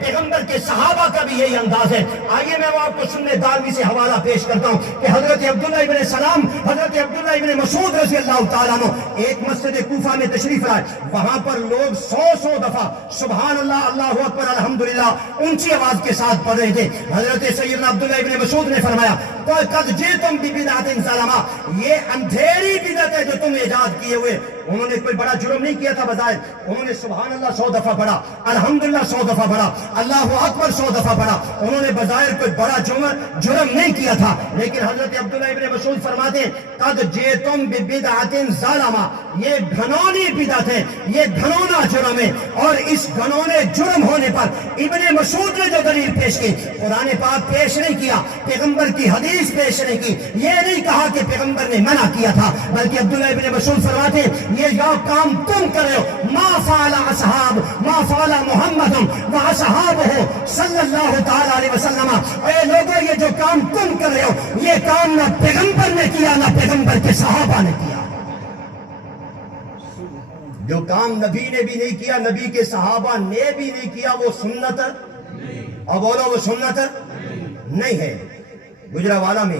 پیغمبر کے صحابہ کا بھی یہی انداز ہے. آئیے میں آپ کو سننے داروی سے حوالہ پیش کرتا ہوں کہ حضرت عبداللہ ابن سلام، حضرت عبداللہ ابن مسعود رضی اللہ تعالیٰ عنہ ایک مسجد کوفہ میں تشریف لائے. وہاں پر لوگ سو دفعہ سبحان اللہ، اللہ اکبر، الحمدللہ اونچی آواز کے ساتھ پڑھ رہے تھے. حضرت سیدنا عبداللہ ابن مسعود نے فرمایا قد جئتم ببدعۃ ظلمہ، یہ اندھیری بدعت ہے جو تم ایجاد کیے ہوئے. انہوں نے کوئی بڑا جرم نہیں کیا تھا بظاہر، انہوں نے سبحان اللہ 100 دفعہ پڑھا، الحمدللہ 100 دفعہ پڑھا، اللہ اکبر 100 دفعہ پڑھا. انہوں نے بظاہر کوئی بڑا جرم نہیں کیا تھا، لیکن حضرت عبداللہ ابن مسعود فرماتے ہیں قد جئتم ببدعۃ ظلمہ، یہ گھنونی بدعت ہے، یہ گھنونا جرم ہے. اور اس گھنونے جرم ہونے پر ابن مسعود نے جو دلیل پیش کی، قرآن پاک پیش نہیں کیا، پیغمبر کی حدیث پیش نہیں کی، یہ نہیں کہا کہ پیغمبر نے منع کیا تھا، بلکہ عبداللہ ابن مسعود فرماتے ہیں یہ کام تم کر رہے ہو، ما فعل اصحاب ما فعل محمد و اصحابہ صلی اللہ تعالی علیہ وسلم. اے لوگوں، یہ جو کام تم کر رہے ہو یہ کام نہ پیغمبر نے کیا نہ پیغمبر کے صحابہ نے کیا. جو کام نبی نے بھی نہیں کیا، نبی کے صحابہ نے بھی نہیں کیا، وہ سنت اور بولو وہ سنت نہیں ہے. گجرانوالہ میں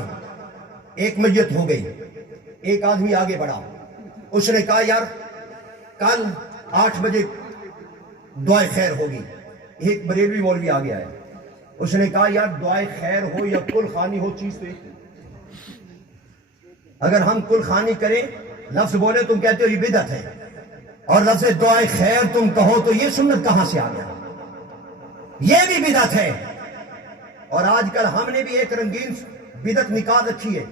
ایک میت ہو گئی، ایک آدمی آگے بڑھا، اس نے کہا یار کل 8 بجے دعائے خیر ہوگی. ایک بریلوی مولوی آ گیا ہے، اس نے کہا یار دعائے خیر ہو یا کل خانی ہو، چیز تو ایک ہے. اگر ہم کل خانی کریں، لفظ بولے تم کہتے ہو یہ بدعت ہے، اور لفظ دعائے خیر تم کہو تو یہ سنت کہاں سے آ گیا؟ یہ بھی بدعت ہے. اور آج کل ہم نے بھی ایک رنگین بدعت نکال رکھی ہے،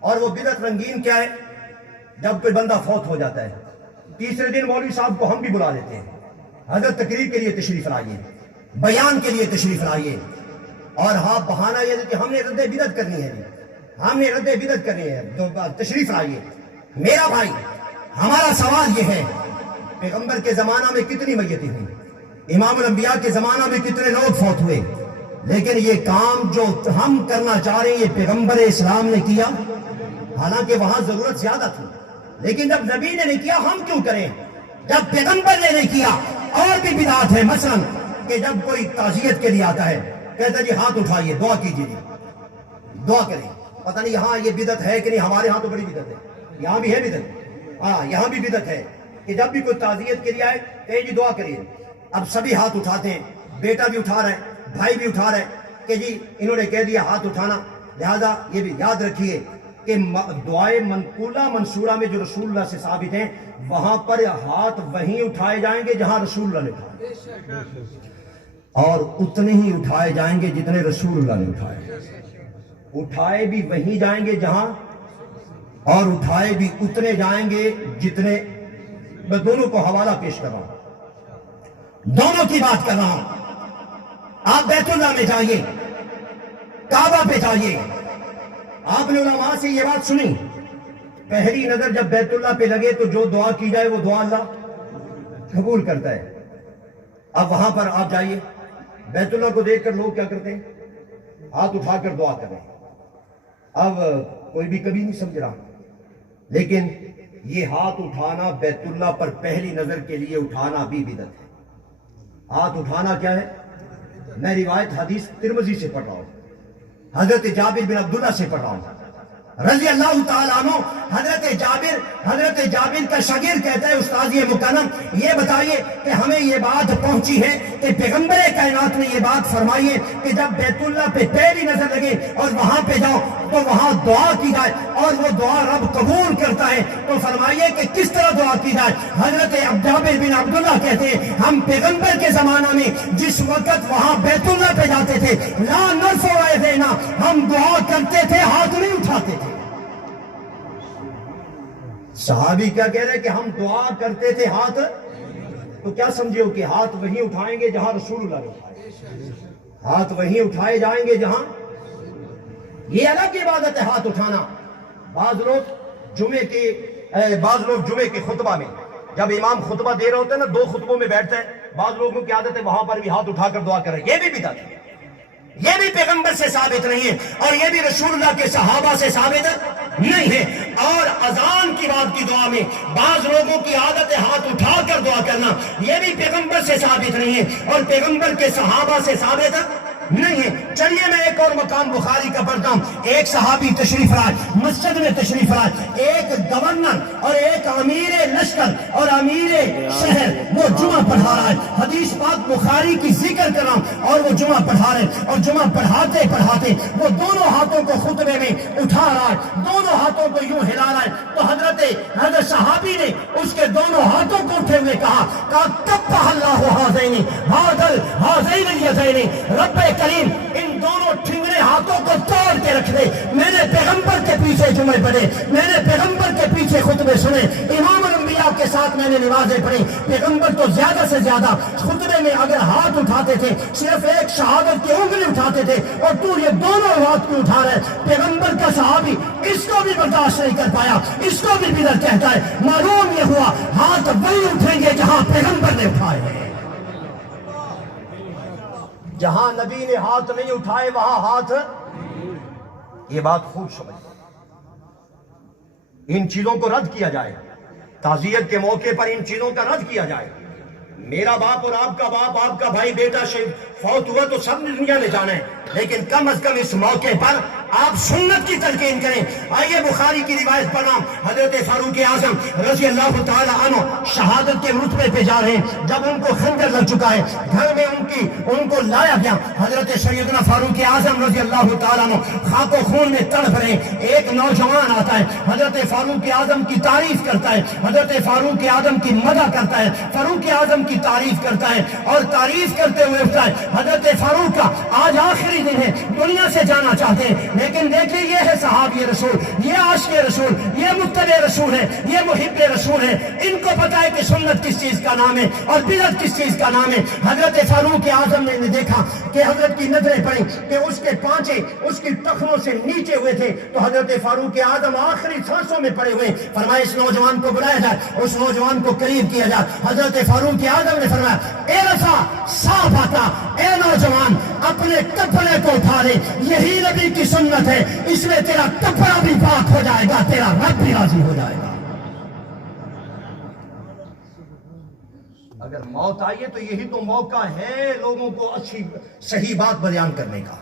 اور وہ بدعت رنگین کیا ہے؟ جب کوئی بندہ فوت ہو جاتا ہے، تیسرے دن مولوی صاحب کو ہم بھی بلا لیتے ہیں، حضرت تقریر کے لیے تشریف لائیے، بیان کے لیے تشریف لائیے، اور ہاں بہانہ یہ کہ ہم نے رد بدعت کرنی ہے، ہم نے رد بدعت کرنی ہے، تو تشریف لائیے. میرا بھائی، ہمارا سوال یہ ہے پیغمبر کے زمانہ میں کتنی میتیں ہوئی، امام الانبیاء کے زمانہ میں کتنے لوگ فوت ہوئے، لیکن یہ کام جو ہم کرنا چاہ رہے ہیں یہ پیغمبر اسلام نے کیا؟ حالانکہ وہاں ضرورت زیادہ تھی، لیکن جب نبی نے نہیں کیا ہم کیوں کریں؟ جب پیغمبر نے نہیں کیا. اور بھی بدعات ہے، مثلا کہ جب کوئی تعزیت کے لیے آتا ہے کہتا ہے جی ہاتھ اٹھائیے دعا کیجیے، دعا کریں. پتہ نہیں یہاں یہ بدعت ہے کہ نہیں، ہمارے ہاں تو بڑی بدعت ہے، یہاں بھی ہے بدعت، ہاں یہاں بھی بدعت ہے کہ جب بھی کوئی تعزیت کے لیے آئے کہیں جی دعا کریے. اب سبھی ہاتھ اٹھاتے ہیں، بیٹا بھی اٹھا رہا ہے، بھائی بھی اٹھا رہا ہے کہ جی انہوں نے کہہ دیا ہاتھ اٹھانا. لہذا یہ بھی یاد رکھیے کہ دعائے منقولہ منصورہ میں جو رسول اللہ سے ثابت ہیں، وہاں پر ہاتھ وہیں اٹھائے جائیں گے جہاں رسول اللہ نے اٹھائے، اور اتنے ہی اٹھائے جائیں گے جتنے رسول اللہ نے اٹھائے. اٹھائے بھی وہیں جائیں گے جہاں، اور اٹھائے بھی اتنے جائیں گے جتنے. میں دونوں کو حوالہ پیش کر رہا ہوں، دونوں کی بات کر رہا ہوں. آپ بیت اللہ میں جائیے، کعبہ پہ جائیے. آپ نے علماء سے یہ بات سنی، پہلی نظر جب بیت اللہ پہ لگے تو جو دعا کی جائے وہ دعا اللہ قبول کرتا ہے. اب وہاں پر آپ جائیے، بیت اللہ کو دیکھ کر لوگ کیا کرتے ہیں؟ ہاتھ اٹھا کر دعا کر رہے ہیں. اب کوئی بھی کبھی نہیں سمجھ رہا، لیکن یہ ہاتھ اٹھانا بیت اللہ پر پہلی نظر کے لیے اٹھانا بھی بدعت ہے. ہاتھ اٹھانا کیا ہے؟ میں روایت حدیث ترمذی سے پڑھ رہا ہوں، حضرت جابر بن عبداللہ سے پڑھ رہا ہوں رضی اللہ تعالیٰ عنہ. حضرت جابر کا شاگرد کہتا ہے استاد یہ مکرم یہ بتائیے کہ ہمیں یہ بات پہنچی ہے کہ پیغمبر کائنات نے یہ بات فرمائی ہے کہ جب بیت اللہ پہ پہلی نظر لگے اور وہاں پہ جاؤ تو وہاں دعا کی جائے اور وہ دعا رب قبول کرتا ہے، تو فرمائیے کہ کس طرح دعا کی جائے. حضرت جابر بن عبداللہ کہتے ہیں ہم پیغمبر کے زمانہ میں جس وقت وہاں بیت اللہ پہ جاتے تھے لا نرفع ایدینا، ہم دعا کرتے تھے ہاتھ نہیں اٹھاتے تھے. صحابی کیا کہہ رہے کہ ہم دعا کرتے تھے ہاتھ، تو کیا سمجھے ہو کہ ہاتھ وہیں اٹھائیں گے جہاں رسول اللہ نے اٹھائے، ہاتھ وہیں اٹھائے جائیں گے جہاں. یہ الگ عبادت ہے ہاتھ اٹھانا. بعض لوگ جمعے کے خطبہ میں جب امام خطبہ دے رہے ہوتے ہیں نا، 2 خطبوں میں بیٹھتے ہیں، بعض لوگوں کی عادت ہے وہاں پر بھی ہاتھ اٹھا کر دعا کر رہے ہیں، یہ بھی بدعت ہے. یہ بھی پیغمبر سے ثابت نہیں ہے، اور یہ بھی رسول اللہ کے صحابہ سے ثابت نہیں ہے۔ اور اذان کی بات کی دعا میں بعض لوگوں کی عادت ہے ہاتھ اٹھا کر دعا کرنا، یہ بھی پیغمبر سے ثابت نہیں ہے اور پیغمبر کے صحابہ سے ثابت نہیں ہے۔ چلیے میں ایک اور مقام بخاری کا پڑھتا ہوں۔ ایک صحابی تشریف لائے، مسجد میں تشریف لائے، ایک گورنر اور ایک امیر لشکر اور امیر شہر وہ جمعہ پڑھا رہا ہے۔ حدیث پاک بخاری کی ذکر کر رہا ہوں، اور وہ جمعہ پڑھا رہے ہیں، اور جمعہ پڑھاتے پڑھاتے وہ دونوں ہاتھوں کو خطبے میں اٹھا رہا ہے، دونوں ہاتھوں کو یوں ہلا رہا ہے، تو حضرت صحابی نے اس کے دونوں ہاتھوں کو اٹھے ہوئے کہا کبّہ اللہ ھذین ھذین الیدین، رب کریم ان دونوں ٹھنگرے ہاتھوں کو توڑ کے رکھ دے۔ میں نے پیغمبر کے پیچھے جمعے پڑھے، میں نے پیغمبر کے پیچھے خطبے سنے، امام الانبیاء کے ساتھ میں نے نمازیں پڑھی۔ پیغمبر تو زیادہ سے زیادہ خطبے میں اگر ہاتھ اٹھاتے تھے صرف ایک شہادت کی انگلی اٹھاتے تھے، اور تو یہ دونوں ہاتھ کیوں اٹھا رہے؟ پیغمبر کا صحابی اس کو بھی برداشت نہیں کر پایا، اس کو بھی بدعت کہتا ہے۔ معلوم یہ ہوا ہاتھ وہی اٹھیں گے جہاں پیغمبر نے اٹھائے ہیں، جہاں نبی نے ہاتھ نہیں اٹھائے وہاں ہاتھ۔ یہ بات خوب سمجھ، ان چیزوں کو رد کیا جائے، تعزیت کے موقع پر ان چیزوں کا رد کیا جائے۔ میرا باپ اور آپ کا باپ، آپ کا بھائی بیٹا فوت ہوا تو سب نے دنیا میں جانا ہے، لیکن کم از کم اس موقع پر آپ سنت کی تلقین کریں۔ آئیے بخاری کی روایت پڑھنا، حضرت فاروق اعظم رضی اللہ تعالی عنہ شہادت کے رتبے پہ جا رہے ہیں، جب ان کو خنجر لگ چکا ہے، گھر میں ان کو لایا گیا، حضرت سیدنا فاروق اعظم رضی اللہ تعالی عنہ خاک و خون میں تڑپ رہے ہیں۔ ایک نوجوان آتا ہے، حضرت فاروق اعظم کی تعریف کرتا ہے، حضرت فاروق اعظم کی مدح کرتا ہے، فاروق اعظم کی تعریف کرتا ہے، اور تعریف کرتے ہوئے اٹھتا ہے، حضرت فاروق کا آج آخری دن ہے، دنیا سے جانا چاہتے ہیں، لیکن دیکھیں یہ ہے صحابی رسول، یہ عاشق رسول، یہ متبع رسول ہے، یہ محب رسول ہے، ان کو پتا ہے کہ سنت کس چیز کا نام ہے اور بدعت کس چیز کا نام ہے۔ حضرت فاروق اعظم نے دیکھا کہ حضرت کی نظریں پڑیں کہ اس کے پانچے اس کی ٹخنوں سے نیچے ہوئے تھے، تو حضرت فاروق اعظم آخری سانسوں میں پڑے ہوئے، فرمایا اس نوجوان کو بلایا جائے، اس نوجوان کو قریب کیا جائے۔ حضرت فاروق اعظم نے فرمایا اے رفا صاف آتا، اے نوجوان اپنے کپڑے کو اٹھا لے، یہی نبی کی سنت ہے، اس میں تیرا کپڑا بھی پاک ہو جائے گا، تیرا رب بھی راضی ہو جائے گا۔ اگر موت آئیے تو یہی تو موقع ہے لوگوں کو اچھی صحیح بات بیان کرنے کا،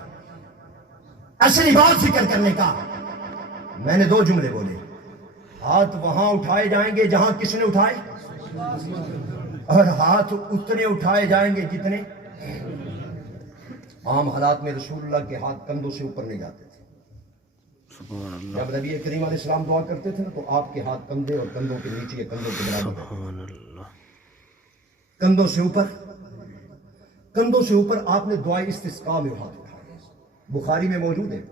اصلی بات ذکر کرنے کا۔ میں نے دو جملے بولے، ہاتھ وہاں اٹھائے جائیں گے جہاں کس نے اٹھائے، اور ہاتھ اتنے اٹھائے جائیں گے جتنے۔ عام حالات میں رسول اللہ کے ہاتھ کندھوں سے اوپر نہیں جاتے تھے، جب نبی کریم علیہ السلام دعا کرتے تھے نا تو آپ کے ہاتھ کندھے اور کندھوں کے نیچے یا کندھوں کے برابر، کندھوں سے اوپر، کندھوں سے اوپر آپ نے دعائے استسقاء میں ہاتھ اٹھائے۔ بخاری میں موجود ہے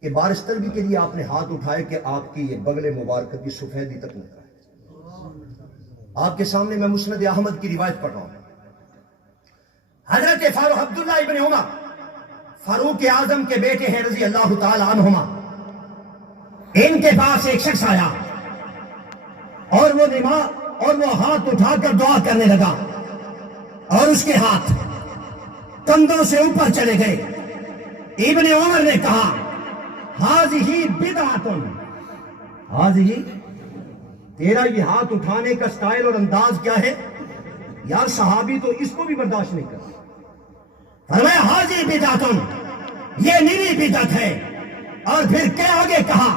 کہ بارش طلبی کے لیے آپ نے ہاتھ اٹھائے کہ آپ کی یہ بغل مبارکہ کی سفیدی تک نہ جائے۔ آپ کے سامنے میں مسند احمد کی روایت پڑھ رہا ہوں، حضرت فاروق عبداللہ ابن عمر فاروق اعظم کے بیٹے ہیں رضی اللہ تعالی عنہما، ان کے پاس ایک شخص آیا اور وہ ہاتھ اٹھا کر دعا کرنے لگا، اور اس کے ہاتھ کندھوں سے اوپر چلے گئے۔ ابن عمر نے کہا ہذہ بدعۃ، ہذہ تیرا یہ ہاتھ اٹھانے کا سٹائل اور انداز کیا ہے یار، صحابی تو اس کو بھی برداشت نہیں کرتا۔ فرمایا ہذہ بدعۃ، یہ نیلی بدعت ہے۔ اور پھر کیا آگے کہا،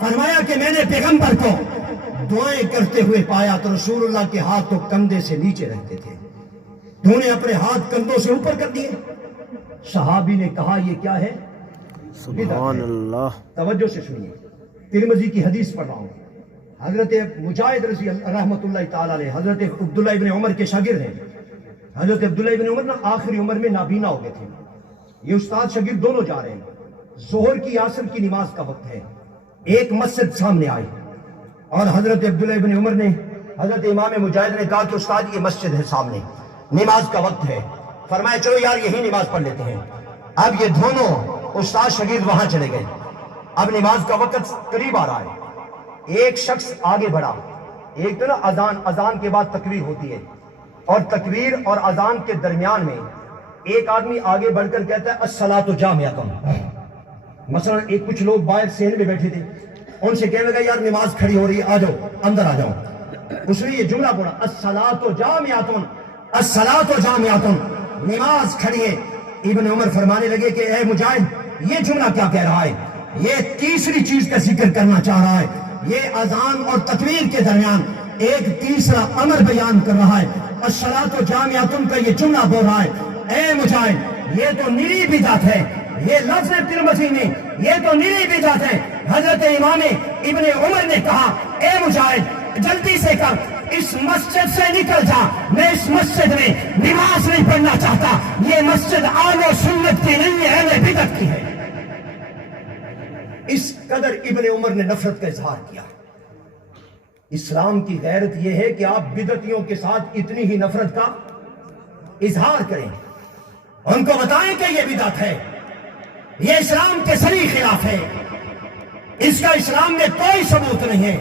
فرمایا کہ میں نے پیغمبر کو دعائیں کرتے ہوئے پایا تو رسول اللہ کے ہاتھ تو کندھے سے نیچے رہتے تھے، تو نے اپنے ہاتھ کندھوں سے اوپر کر دیے۔ صحابی نے کہا یہ کیا ہے، سبحان اللہ۔ توجہ سے سنیے، ترمذی کی حدیث پڑھ رہا ہوں، حضرت مجاہد رضی رحمۃ اللہ تعالی علیہ، حضرت عبداللہ ابن عمر کے شاگرد ہیں۔ حضرت عبداللہ ابن عمر نا آخری عمر میں نابینا ہو گئے تھے، یہ استاد شاگرد دونوں جا رہے ہیں، ظہر کی عصر کی نماز کا وقت ہے، ایک مسجد سامنے آئی اور حضرت عبداللہ ابن عمر نے حضرت امام مجاہد نے کہا کہ استاد یہ مسجد ہے سامنے، نماز کا وقت ہے، فرمایا چلو یار یہی نماز پڑھ لیتے ہیں۔ اب یہ دونوں استاد شاگرد وہاں چلے گئے، اب نماز کا وقت قریب آ رہا ہے، ایک شخص آگے بڑھا، ایک تو نا اذان کے بعد تکبیر ہوتی ہے، اور تکبیر اور اذان کے درمیان میں ایک آدمی آگے بڑھ کر کہتا ہے الصلاۃ جامعۃ، مثلا ایک کچھ لوگ باہر صحن میں بیٹھے تھے، ان سے کہنے لگا یار نماز کھڑی ہو رہی ہے، آ جاؤ اندر آ جاؤ. اس نے یہ جملہ پڑھا الصلاۃ جامعۃ، الصلاۃ جامعۃ، نماز کھڑی ہے. ابن عمر فرمانے لگے کہ اے مجاہد یہ جملہ کیا کہہ رہا ہے؟ یہ تیسری چیز کا ذکر کرنا چاہ رہا ہے. یہ اذان اور تکبیر کے درمیان ایک تیسرا امر بیان کر رہا ہے. الصلاۃ جامعۃ کا یہ جملہ بول رہا ہے. اے مجاہد یہ تو نری بدعت ہے، یہ لفظ ترمذی میں یہ تو نری بدعت ہے. حضرت امام ابن عمر نے کہا اے مجاہد جلدی سے کر، اس مسجد سے نکل جا، میں اس مسجد میں نماز نہیں پڑھنا چاہتا. یہ مسجد اہل و سنت کی نہیں ہے، اہل بدعت کی ہے. اس قدر ابن عمر نے نفرت کا اظہار کیا. اسلام کی غیرت یہ ہے کہ آپ بدعتیوں کے ساتھ اتنی ہی نفرت کا اظہار کریں، ان کو بتائیں کہ یہ بدعت ہے، یہ اسلام کے صریح خلاف ہے، اس کا اسلام میں کوئی ثبوت نہیں ہے،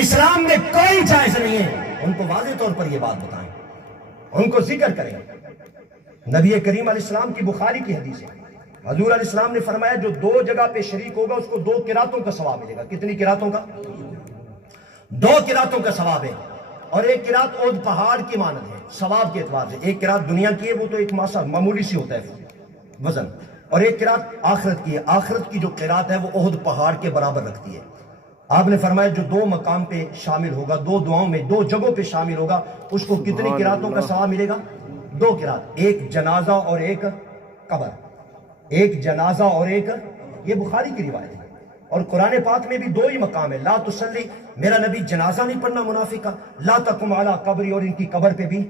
اسلام میں کوئی جائز نہیں ہے. ان کو واضح طور پر یہ بات بتائیں، ان کو ذکر کریں. نبی کریم علیہ السلام کی بخاری کی حدیث ہے، حضور علیہ السلام نے فرمایا جو دو جگہ پہ شریک ہوگا اس کو 2 قراتوں کا ثواب ملے گا. کتنی قراتوں کا؟ 2 قراتوں کا ثواب ہے. اور ایک قرات احد پہاڑ کی مانند ہے ثواب کے اعتبار سے. ایک قرات دنیا کی ہے، وہ تو ایک معمولی سی ہوتا ہے وزن، اور ایک قرات آخرت کی ہے. آخرت کی جو قرات ہے وہ احد پہاڑ کے برابر رکھتی ہے. آپ نے فرمایا جو 2 مقام پہ شامل ہوگا، 2 دعاؤں میں 2 جگہوں پہ شامل ہوگا، اس کو کتنی قراتوں کا ثواب ملے گا؟ 2 قرات. ایک جنازہ اور ایک قبر، ایک جنازہ اور ایک، یہ بخاری کی روایت ہے. اور قرآن پاک میں بھی 2 ہی مقام ہے. لا تصلی، میرا نبی جنازہ نہیں پڑھنا منافق کا. لا تقم علی قبری، اور ان کی قبر پہ بھی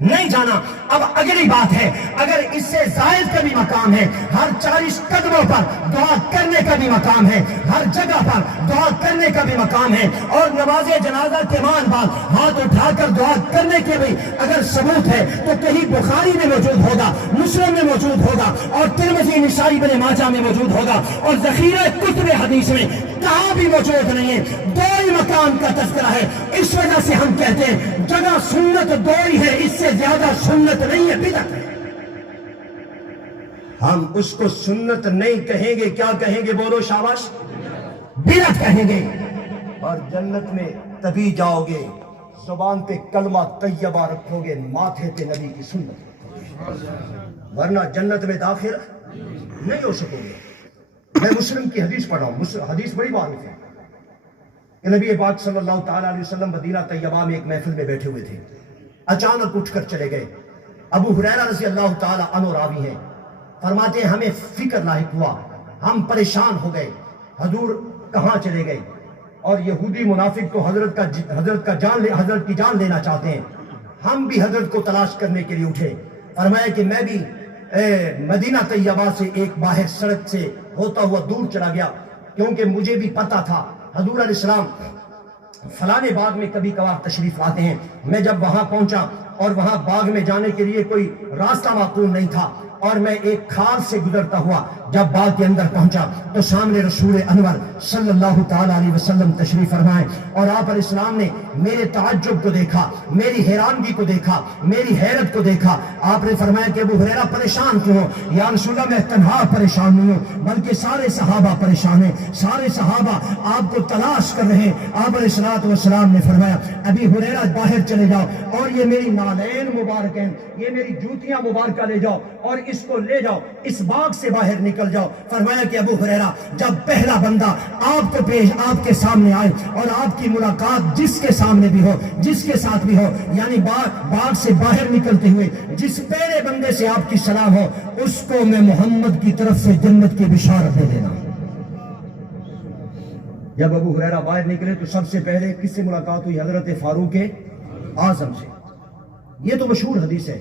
نہیں جانا. اب اگلی بات ہے، اگر اس سے زائد کا بھی مقام ہے، ہر 40 قدموں پر دعا کرنے کا بھی مقام ہے، ہر جگہ پر دعا کرنے کا بھی مقام ہے، اور نماز جنازہ کے بعد ہاتھ اٹھا کر دعا کرنے کے بھی اگر ثبوت ہے تو کہیں بخاری میں موجود ہوگا، مسلم میں موجود ہوگا، اور ترمذی نسائی ابن ماجہ میں موجود ہوگا، اور ذخیرہ کتب حدیث میں کہاں بھی موجود نہیں ہے. 2 ہی مقام کا تذکرہ ہے. اس وجہ سے ہم کہتے ہیں جگہ سنت 2 ہی ہے، اس سے زیادہ سنت نہیں ہے، بدعت ہے. ہم اس کو سنت نہیں کہیں گے، کیا کہیں گے؟ بولو شاباش، بدعت کہیں گے. اور جنت میں تبھی جاؤ گے زبان پہ کلمہ طیبہ رکھو گے، ماتھے پہ نبی کی سنت رکھو گے، ورنہ جنت میں داخل نہیں ہو سکو گے. میں مسلم کی حدیث پڑھ رہا ہوں، حدیث بڑی معروف ہے کہ نبی پاک صلی اللہ تعالیٰ علیہ وسلم مدینہ طیبہ میں ایک محفل میں بیٹھے ہوئے تھے، اچانک اٹھ کر چلے گئے. ابو ہریرہ رضی اللہ تعالیٰ عنہ راوی ہیں، فرماتے ہیں ہمیں فکر لاحق ہوا، ہم پریشان ہو گئے، حضور کہاں چلے گئے؟ اور یہودی منافق تو حضرت کی جان لینا چاہتے ہیں. ہم بھی حضرت کو تلاش کرنے کے لیے اٹھے. فرمایا کہ میں بھی مدینہ طیبہ سے ایک باہر سڑک سے ہوتا ہوا دور چلا گیا، کیونکہ مجھے بھی پتا تھا حضور علیہ السلام فلانے باغ میں کبھی کبھار تشریف لاتے ہیں. میں جب وہاں پہنچا اور وہاں باغ میں جانے کے لیے کوئی راستہ معقول نہیں تھا، اور میں ایک کھار سے گزرتا ہوا جب باغ کے اندر پہنچا تو سامنے رسول انور صلی اللہ تعالیٰ علیہ وسلم تشریف فرمائے، اور آپ علیہ السلام نے میرے تعجب کو دیکھا، میری حیرانگی کو دیکھا، میری حیرت کو دیکھا. آپ نے فرمایا کہ ابو ہریرہ پریشان کیوں ہو؟ یا رسول اللہ میں تنہا پریشان نہیں ہوں بلکہ سارے صحابہ پریشان ہیں، سارے صحابہ آپ کو تلاش کر رہے ہیں. آپ علیہ السلام نے فرمایا ابی ہریرہ باہر چلے جاؤ، اور یہ میری نالین مبارک ہیں، یہ میری جوتیاں مبارکہ لے جاؤ اور اس کو لے جاؤ، اس باغ سے باہر نکل جاؤ. فرمایا کہ ابو ہریرہ جب پہلا بندہ آپ کو پیش آپ کے سامنے آئے اور آپ کی ملاقات جس کے سامنے بھی ہو، جس کے ساتھ بھی ہو، یعنی باغ سے باہر نکلتے ہوئے جس پہلے بندے سے آپ کی سلام ہو، اس کو میں محمد کی طرف سے جنت کی بشارت دے دینا. جب ابو ہریرہ باہر نکلے تو سب سے پہلے کس سے ملاقات ہوئی؟ حضرت فاروق اعظم سے. یہ تو مشہور حدیث ہے،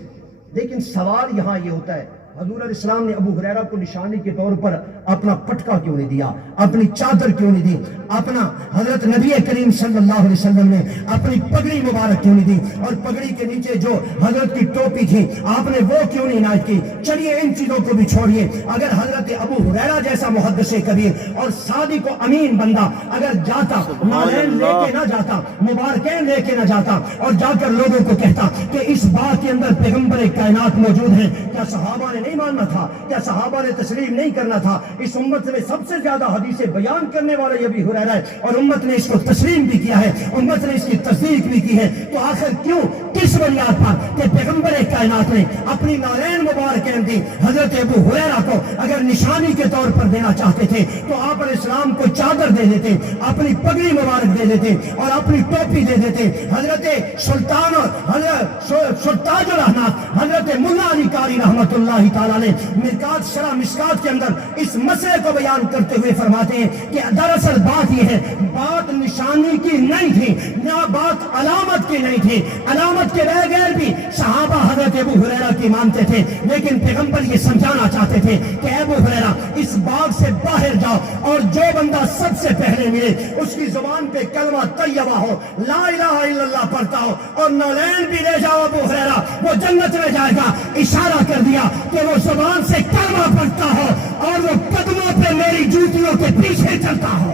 لیکن سوال یہاں یہ ہوتا ہے حضور علیہ السلام نے ابو ہریرہ کو نشانی کے طور پر اپنا پٹکا کیوں نہیں دیا، اپنی چادر کیوں نہیں دی، اپنا حضرت نبی کریم صلی اللہ علیہ وسلم نے اپنی پگڑی مبارک کیوں نہیں دی، اور پگڑی کے نیچے جو حضرت کی ٹوپی تھی آپ نے وہ کیوں نہیں عنایت کی؟ چلیے ان چیزوں کو بھی چھوڑیے، اگر حضرت ابو ہریرہ جیسا محدث کبیر اور صادق و امین بندہ اگر جاتا، نالین لے کے نہ جاتا، مبارکین لے کے نہ جاتا، اور جا کر لوگوں کو کہتا کہ اس بات کے اندر پیغمبر کائنات موجود ہیں، کیا صحابہ نے نہیں ماننا تھا؟ کیا صحابہ نے تسلیم نہیں کرنا تھا؟ اس امت میں سب سے زیادہ حدیثیں بیان کرنے والا یہ ابو ہریرہ ہے، اور امت نے اس کو تسلیم بھی کیا ہے، امت نے اس کی تصدیق بھی کی ہے، تو آخر کیوں، کس بنیاد پر کہ پیغمبر کائنات نے اپنی نالین مبارکین دی؟ حضرت ابو ہریرہ کو اگر نشانی کے طور پر دینا چاہتے تھے تو آپ علیہ السلام کو چادر دے دیتے، اپنی پگڑی مبارک دے دیتے اور اپنی ٹوپی دے دیتے۔ حضرت سلطان اور حضرت سلطان الرحمت حضرت ملا علی قاری رحمت اللہ تعالیٰ نے مرکات شرح مشکات کے اندر اس مسئلے کو بیان کرتے ہوئے فرماتے ہیں کہ دراصل بات یہ ہے، بات نشانی کی نہیں تھی، نہ بات علامت کی نہیں تھی، علامت کے بغیر بھی صحابہ حضرت ابو ہریرہ کی مانتے تھے، لیکن پیغمبر یہ سمجھانا چاہتے تھے کہ ابو ہریرہ اس باغ سے باہر جاؤ اور جو بندہ سب سے پہلے ملے اس کی زبان پہ کلمہ طیبہ ہو، لا الہ الا اللہ پڑھتا ہو، اور نالین بھی لے جاؤ ابو ہریرہ، وہ جنت میں جائے گا۔ اشارہ کر دیا کہ وہ زبان سے کلمہ پڑھتا ہو اور وہ قدموں پہ میری جوتیوں کے پیچھے چلتا ہو،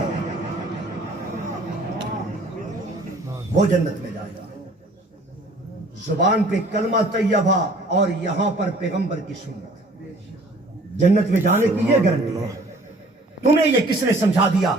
وہ جنت میں جائے گا۔ زبان پہ کلمہ طیبہ اور یہاں پر پیغمبر کی سنت، جنت میں جانے کی یہ گارنٹی ہے۔ تمہیں یہ کس نے سمجھا دیا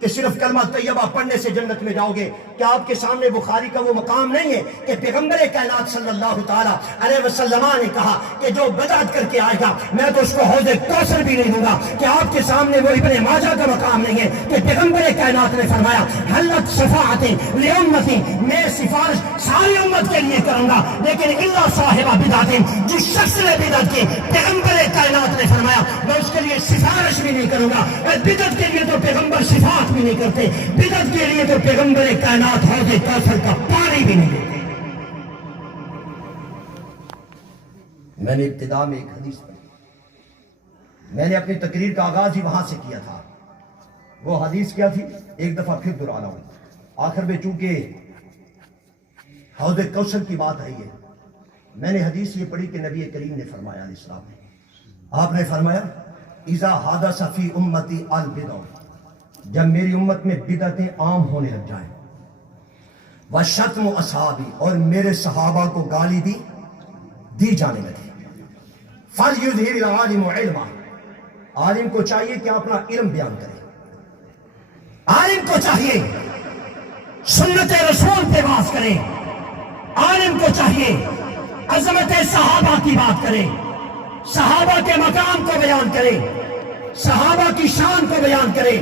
کہ صرف کلمہ طیبہ پڑھنے سے جنت میں جاؤ گے؟ کیا آپ کے سامنے بخاری کا وہ مقام نہیں ہے کہ پیغمبر کائنات صلی اللہ تعالیٰ علیہ وسلم نے کہا کہ جو بدعت کر کے آئے گا میں تو اس کو حوض کوثر بھی نہیں دوں گا؟ کیا آپ کے سامنے وہ ابن ماجہ کا مقام نہیں ہے کہ پیغمبر کائنات نے فرمایا حلت شفاعت لامتی، میں سفارش ساری امت کے لیے کروں گا، لیکن الا صاحب بدعت، جس شخص نے بدعت کی پیغمبر کائنات نے فرمایا میں اس کے لیے سفارش بھی نہیں کروں گا۔ بدعت کے لیے تو پیغمبر صفات بھی نہیں کرتے، بدعت کے لیے تو پیغمبر کائنات حوض کوثر کا پانی بھی نہیں دیتے۔ میں نے ابتدا میں ایک حدیث پڑھی، میں نے اپنی تقریر کا آغاز ہی وہاں سے کیا تھا۔ وہ حدیث کیا تھی؟ ایک دفعہ پھر دہرانا ہوں، آخر میں چونکہ حوض کوثر کی بات آئی ہے، میں نے حدیث یہ پڑھی کہ نبی کریم نے فرمایا علیہ السلام نے، آپ نے فرمایا اذا حدث فی امتی البدع، جب میری امت میں بدعتیں عام ہونے لگ جائیں، وشتم اصحابی، اور میرے صحابہ کو گالی دی جانے لگی، فلیظہر العالم علما، عالم کو چاہیے کہ اپنا علم بیان کرے، عالم کو چاہیے سنت رسول پہ بات کرے، عالم کو چاہیے عظمت صحابہ کی بات کرے، صحابہ کے مقام کو بیان کرے، صحابہ کی شان کو بیان کرے۔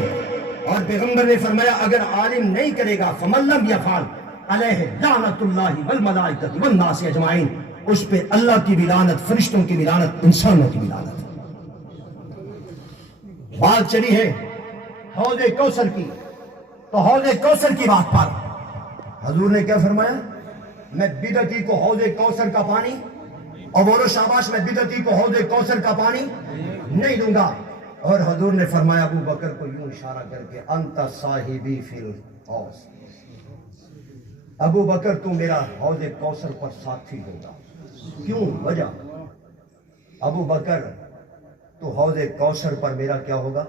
اور پیغمبر نے فرمایا اگر عالم نہیں کرے گا فمن لم یفعل علیہ لعنت اللہ والملائکۃ والناس اجمعین، اس پہ اللہ کی بھی لعنت، فرشتوں کی بھی لعنت، انسانوں کی بھی لعنت۔ بات چلی ہے حوض کوثر کی، تو حوض کوثر کی بات پر حضور نے کیا فرمایا؟ میں بدعتی کو حوض کوثر کا پانی، اور بولو شاباش، میں بدعتی کو حوض کوثر کا پانی نہیں دوں گا۔ اور حضور نے فرمایا ابو بکر کو یوں اشارہ کر کے انت صاحبی فی الحوض، ابو بکر تو میرا حوض کوثر پر ساتھی ہوگا۔ کیوں؟ وجہ، ابو بکر تو حوض کوثر پر میرا کیا ہوگا؟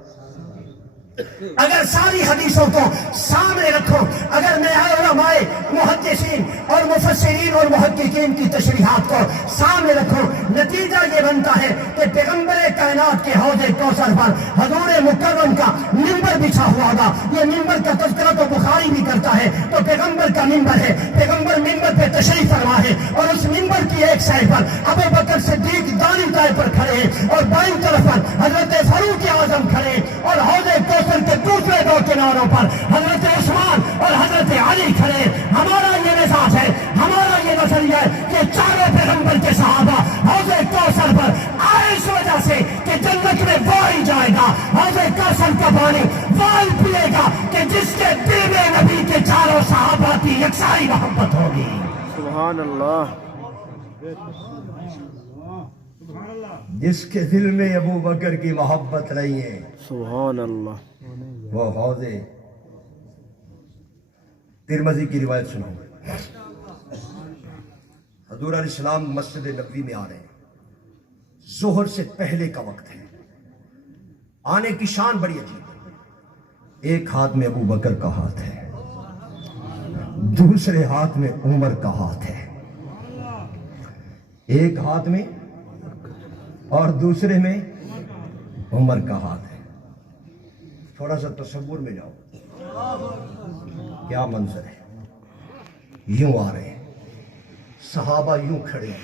اگر ساری حدیثوں کو سامنے رکھو، اگر میں علماء محدثین اور مفسرین اور محققین کی تشریحات کو سامنے رکھو، نتیجہ یہ بنتا ہے کہ پیغمبر کائنات کے حوض کوثر پر حضور مکرم کا منبر بچھا ہوا ہوگا۔ یہ منبر کا تذکرہ تو بخاری بھی کرتا ہے، تو پیغمبر کا منبر ہے، پیغمبر منبر پہ تشریف فرما ہے، اور اس منبر کی ایک سائڈ پر ابو بکر صدیق دائیں طرف پر کھڑے ہیں، اور بائیں طرف پر حضرت فاروق اعظم کھڑے ہیں، اور حوض کوثر کے دوسرے دو کناروں پر حضرت عثمان اور حضرت علی کھڑے۔ ہمارا یہ مزاج ہے، ہمارا یہ نظریہ ہے کہ چاروں پیغمبر کے صحابہ حوض کوثر پر آئے اس وجہ سے کہ جنت میں وہ ہی جائے گا، حوض کوثر کا پانی وہ پیے گا کہ جس کے دل میں نبی کے چاروں صحابہ کی یکسائی محبت ہوگی۔ سبحان اللہ، سبحان اللہ۔ جس کے دل میں ابو بکر کی محبت نہیں ہے سبحان اللہ. وہ حوض ترمذی کی روایت سناؤں. حضور علیہ السلام مسجد نبوی میں آ رہے ہیں. ظہر سے پہلے کا وقت ہے. آنے کی شان بڑی عجیب ہے. ایک ہاتھ میں ابو بکر کا ہاتھ ہے, دوسرے ہاتھ میں عمر کا ہاتھ ہے. ایک ہاتھ میں اور دوسرے میں عمر کا ہاتھ ہے. تھوڑا سا تصور میں جاؤ, کیا منظر ہے. یوں آ رہے ہیں, صحابہ یوں کھڑے ہیں,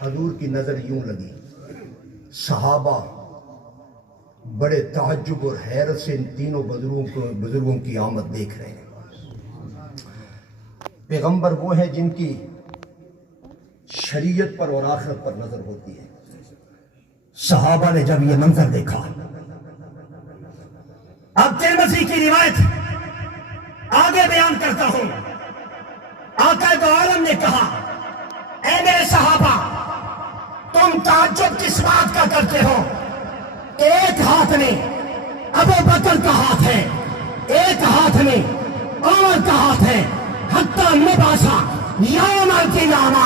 حضور کی نظر یوں لگی. صحابہ بڑے تعجب اور حیرت سے ان تینوں بزرگوں کی آمد دیکھ رہے ہیں. پیغمبر وہ ہیں جن کی شریعت پر اور آخرت پر نظر ہوتی ہے. صحابہ نے جب یہ منظر دیکھا, اب ترمذی کی روایت آگے بیان کرتا ہوں. آقا دو عالم نے کہا, اے میرے صحابہ, تم تعجب کس بات کا کرتے ہو؟ ایک ہاتھ میں ابو بکر کا ہاتھ ہے, ایک ہاتھ میں عمر کا ہاتھ ہے. حتی مباشا یوم القیامہ,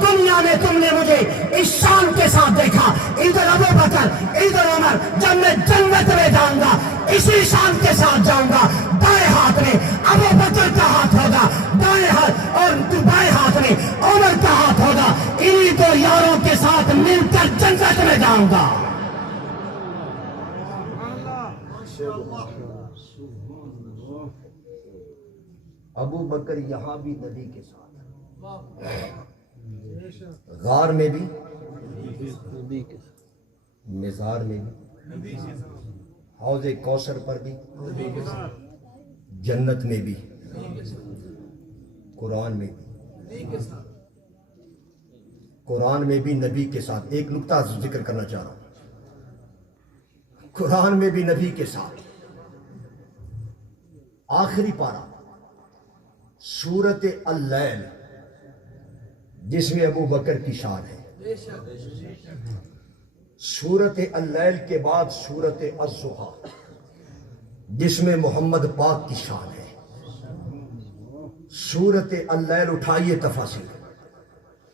دنیا میں تم نے مجھے اس شان کے ساتھ دیکھا, ادھر ابو بکر ادھر عمر. جب میں جنت میں جاؤں گا اسی شان کے ساتھ جاؤں گا. بائیں ہاتھ میں ابو بکر کا ہاتھ ہوگا, دائیں ہاتھ اور بائیں ہاتھ میں عمر کا ہاتھ ہوگا. انہی دو یاروں کے ساتھ مل کر جنت میں جاؤں گا. ابو بکر یہاں بھی نبی کے ساتھ, غار میں بھی, مزار میں بھی, حوض کوثر پر بھی, جنت میں بھی, قرآن میں بھی. قرآن میں بھی نبی کے ساتھ. ایک نقطہ ذکر کرنا چاہ رہا ہوں, قرآن میں بھی نبی کے ساتھ. آخری پارہ سورت اللیل, جس میں ابو بکر کی شان ہے. سورت اللیل کے بعد سورت الضحیٰ, جس میں محمد پاک کی شان ہے. سورت اللیل اٹھائیے تفاصیل.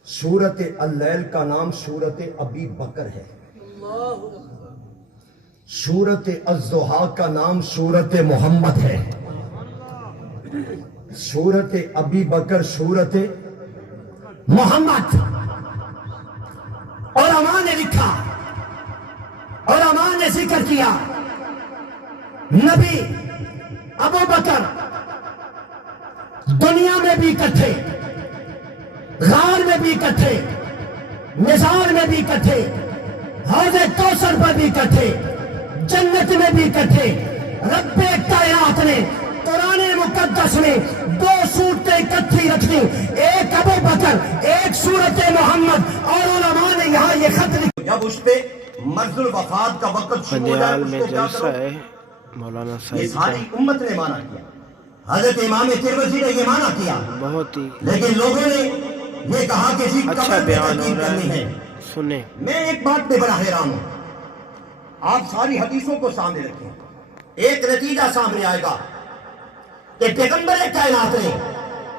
سورت اللیل کا نام سورت ابی بکر ہے. سورت الضحیٰ کا نام سورت محمد ہے. سورت ابی بکر سورت محمد. علماء نے لکھا, علماء نے ذکر کیا, نبی ابو بکر دنیا میں بھی اکٹھے, غار میں بھی اکٹھے, مزار میں بھی اکٹھے, حوض کوثر پر بھی اکٹھے, جنت میں بھی اکٹھے. رب کائنات نے قرآن مقدس میں دو صورتیں اکٹھی رکھی, ایک ابو بکر, ایک سورت محمد. اور علماء نے یہاں یہ خط لکھا, جب اس پہ مرض الوفات کا وقت شروع ہو جائے اس کو کیا کرو. مولانا یہ صاحب ساری امت نے مانا کیا, حضرت امام ترمذی نے یہ مانا کیا, بہت ہی لیکن لوگوں نے یہ کہا کہ جی اچھا قبر پہ بیان ہو تقسیم رہا کرنی ہے. ہے. سنیں, میں ایک بات پہ بڑا حیران ہوں. آپ ساری حدیثوں کو سامنے رکھیں, ایک نتیجہ سامنے آئے گا کہ پیغمبر کائنات نے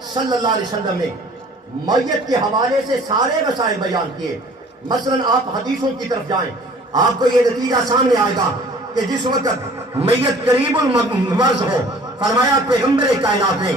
صلی اللہ علیہ وسلم نے میت کے حوالے سے سارے مسائل بیان کیے. مثلا آپ حدیثوں کی طرف جائیں, آپ کو یہ نتیجہ سامنے آئے گا کہ جس وقت میت قریب المرض ہو, فرمایا پیغمبر کائنات نے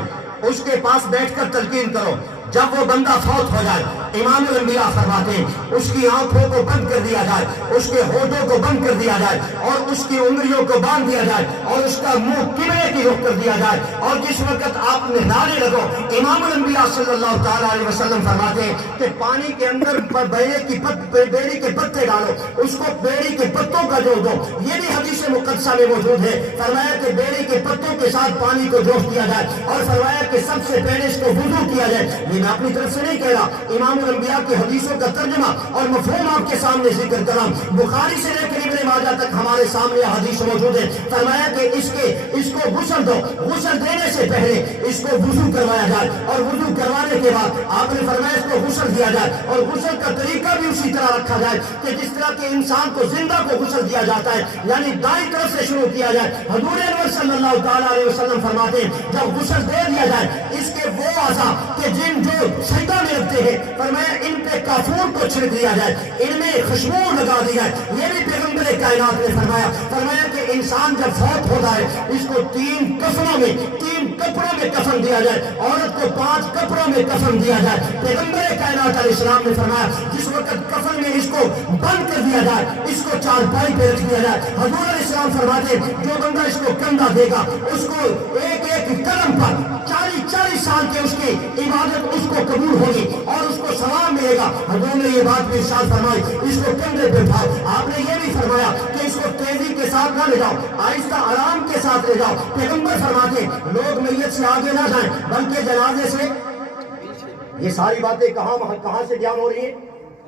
اس کے پاس بیٹھ کر تلقین کرو. جب وہ بندہ فوت ہو جائے, امام الانبیاء فرماتے ہیں اس کی آنکھوں کو بند کر دیا جائے, اس کے ہونٹوں کو بند کر دیا جائے, اور اس کی انگلیوں کو باندھ دیا جائے, اور اس کا منہ قبلے کی رخ کر دیا جائے. اور جس وقت آپ نے نعرے لگو, امام الانبیاء صلی اللہ تعالیٰ علیہ وسلم فرماتے ہیں کہ پانی کے اندر بیڑی کے پتے ڈالو, اس کو بیڑی کے پتوں کا جوڑ دو. یہ بھی حدیث مقدسہ میں موجود ہے. فرمایا کہ بیڑی کے پتوں کے ساتھ پانی کو جوش دیا جائے, اور فرمایا کہ سب سے پہلے اس کو وضو کیا جائے. میں اپنی طرف سے نہیں کہہ رہا، امام الانبیاء کی حدیثوں کا ترجمہ اور مفہوم آپ کے سامنے ذکر کر رہا ہوں۔ بخاری سے لے کر ابن ماجہ تک ہمارے سامنے حدیث موجود ہے۔ فرمایا کہ اس کو غسل دو، غسل دینے سے پہلے اس کو وضو کروایا جائے، اور وضو کروانے کے بعد آپ نے فرمایا اس کو غسل دیا جائے، اور غسل کا طریقہ بھی اسی طرح رکھا جائے کہ جس طرح کے انسان کو زندہ کو غسل دیا جاتا ہے، یعنی دائیں طرف سے شروع کیا جائے۔ حضور انور صلی اللہ تعالیٰ علیہ وسلم فرماتے ہیں جب غسل دے دیا جائے، اس کے وہ اعضاء کہ جن جو سجدہ میں رکھتے ہیں، فرمایا ان پہ کافور کو چھڑک دیا جائے، ان میں خوشبو لگا دی جائے۔ یہ بھی پیغمبر کائنات نے فرمایا کہ انسان جب فوت ہوتا ہے اس کو 3 کفنوں میں 3 کپڑوں میں کفن دیا جائے، عورت کو 5 کپڑوں میں کفن دیا جائے۔ پیغمبر کائنات علیہ السلام نے فرمایا جس وقت کفن میں اس کو بند کر دیا جائے، اس کو چارپائی پہ رکھ دیا جائے، حضور علیہ السلام فرماتے جو بندہ اس کو کندھا دے گا اس کو ایک ایک قدم پر 40 سال کے اس کی عبادت اس کو قبول ہوگی اور اس کو ثواب ملے گا۔ حضور نے یہ بات بھی ارشاد فرمائی اس کو کندھے پہ اٹھاؤ۔ آپ نے یہ بھی فرمایا کہ اس کو تیزی کے ساتھ نہ لے جاؤ، آہستہ آرام کے ساتھ لے جاؤ۔ پیغمبر فرماتے لوگ میت سے آگے نہ جائیں بلکہ جنازے سے۔ یہ ساری باتیں کہاں سے بیان ہو رہی ہیں؟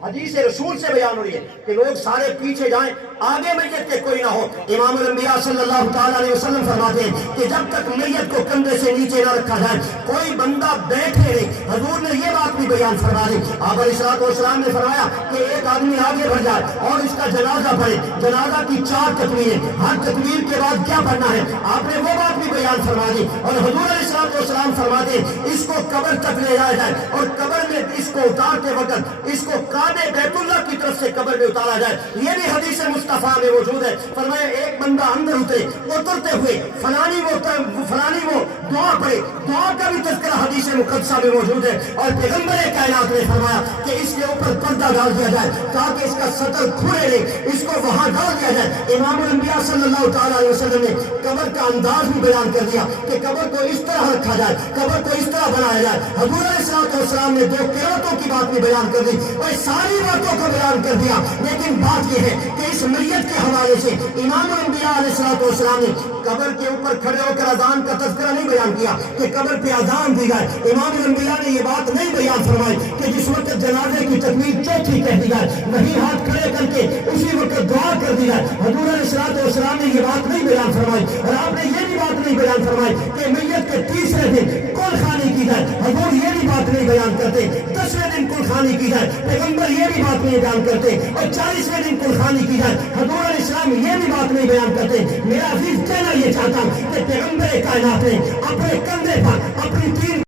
حدیث رسول سے بیان ہو رہی ہے کہ لوگ سارے پیچھے جائیں، آگے میت کے کوئی نہ ہو۔ امام الانبیاء صلی اللہ تعالیٰ علیہ وسلم فرماتے ہیں کہ جب تک میت کو کندھے سے نیچے نہ رکھا جائے کوئی بندہ بیٹھے نہیں۔ حضور نے یہ بات بھی بیان فرما دی۔ آپ علیہ السلام نے فرمایا کہ ایک آدمی آگے بڑھ جائے اور اس کا جنازہ پڑھے، جنازہ کی 4 تکبیریں، ہر تکبیر کے بعد کیا پڑھنا ہے آپ نے وہ بات بھی بیان فرما دی۔ اور حضور علیہ السلام فرماتے ہیں اس کو قبر تک لے جایا جائے اور قبر میں اس کو اتارتے وقت اس کو کعبے بیت اللہ کی طرف سے قبر میں اتارا جائے۔ یہ بھی حدیث مصطفیٰ میں موجود ہے۔ فرمایا ایک بندہ اندر اترتے ہوئے فلانی وہ دعا پڑھے، دعا کا بھی تذکرہ حدیث مقدسہ میں موجود ہے۔ اور پیغمبر کائنات نے فرمایا کہ اس کے اوپر پردہ ڈال دیا جائے تاکہ اس کا سطر کھلے نہیں، اس کو وہاں ڈال دیا جائے۔ امام الانبیاء صلی اللہ تعالیٰ علیہ وسلم نے قبر کا انداز بھی بیان کر دیا کہ قبر کو اس طرح رکھا جائے، قبر کو اس طرح بنایا جائے۔ حضور علیہ السلام نے 2 قراتوں کی بات بھی بیان کر دی اور ساری باتوں کو بیان کر دیا، لیکن بات یہ ہے کہ اس میت کے حوالے سے امام الانبیاء علیہ السلام نے قبر کے اوپر کھڑے ہو کر اذان کا تذکرہ نہیں بیان کیا کہ قبر پہ اذان دی جائے۔ امام الانبیاء نے یہ بات نہیں بیان فرمائی کہ جس وقت جنازے کی تکبیر چوتھی کہہ دی جائے وہیں ہاتھ کھڑے کر کے اسی وقت دعا کر دی جائے۔ حضور علیہ السلام نے یہ بات نہیں بیان فرمائی، اور آپ نے یہ بھی بات نہیں بیان فرمائی کہ میت کے 30ویں دن کل خوانی کی جائے۔ حضور یہ بھی بات نہیں بیان کرتے 10ویں دن کل خوانی کی جائے۔ پیغمبر یہ بھی بات نہیں بیان کرتے اور 40ویں دن کل خوانی کی جائے۔ حضور علیہ السلام یہ بھی بات نہیں بیان کرتے۔ میرا عزیز کہنا یہ چاہتا ہوں کہ پیغمبر کائنات نے اپنے کندھے پر اپنی 3